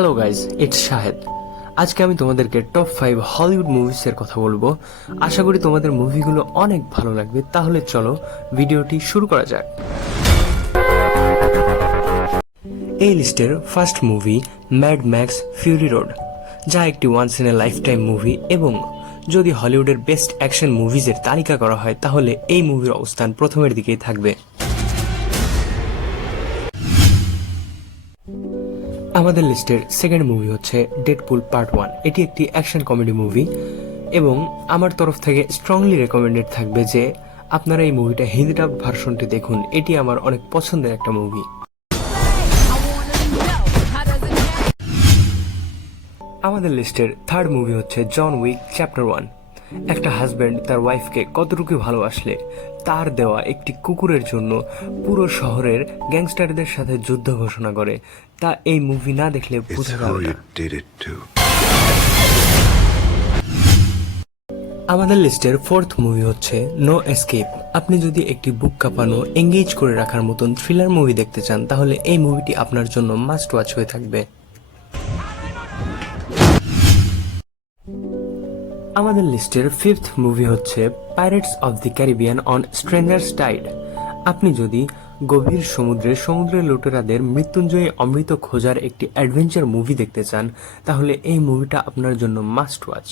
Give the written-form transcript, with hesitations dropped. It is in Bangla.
Hello guys, it's Shahed. আজকে আমি তোমাদেরকে টপ 5 হলিউড মুভিসের কথা বলবো। আশা করি তোমাদের মুভিগুলো অনেক ভালো লাগবে। তাহলে চলো ভিডিওটি শুরু করা যাক। এই লিস্টের first movie Mad Max Fury Road, যা একটি once in a lifetime movie এবং যদি হলিউডের বেস্ট অ্যাকশন মুভিজের তালিকা করা হয় তাহলে এই মুভির অবস্থান প্রথমের দিকেই থাকবে। আমাদের লিস্টের সেকেন্ড মুভি হচ্ছে ডেডপুল পার্ট 1। এটি একটি অ্যাকশন কমেডি মুভি এবং আমার তরফ থেকে স্ট্রংলি রেকমেন্ডেড থাকবে যে আপনারা এই মুভিটা হিন্দি ডাব ভার্সনটি দেখুন। এটি আমার অনেক পছন্দের একটা মুভি। আমাদের লিস্টের থার্ড মুভি হচ্ছে জন উইক চ্যাপ্টার 1। একটা হাজব্যান্ড তার ওয়াইফকে কতটুকু ভালোবাসলে তার দেওয়া একটি কুকুরের জন্য পুরো শহরের গ্যাংস্টারদের সাথে যুদ্ধ ঘোষণা করে, তা এই মুভি না দেখলে বোঝা যাবে না। আমাদের লিস্টের ফোর্থ মুভি হচ্ছে নো এস্কেপ। আপনি যদি একটি বুক কাঁপানো এঙ্গেজ করে রাখার মতন থ্রিলার মুভি দেখতে চান তাহলে এই মুভিটি আপনার জন্য মাস্ট ওয়াচ হয়ে থাকবে। আমাদের লিস্টের ফিফথ মুভি হচ্ছে Pirates of the Caribbean on Strangers Tide. আপনি যদি গভীর সমুদ্রের লুটেরাদের মৃত্যুঞ্জয়ী অমৃত খোঁজার একটি অ্যাডভেঞ্চার মুভি দেখতে চান তাহলে এই মুভিটা আপনার জন্য মাস্ট ওয়াচ।